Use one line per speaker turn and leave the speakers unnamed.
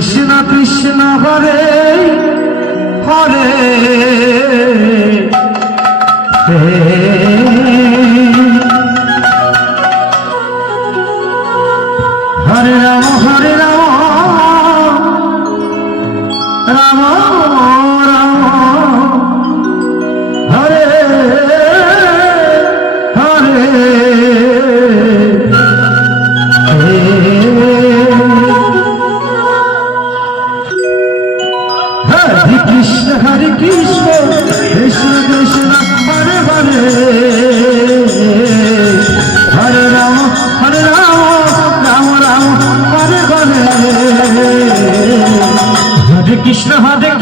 Krishna Krishna Hare Hare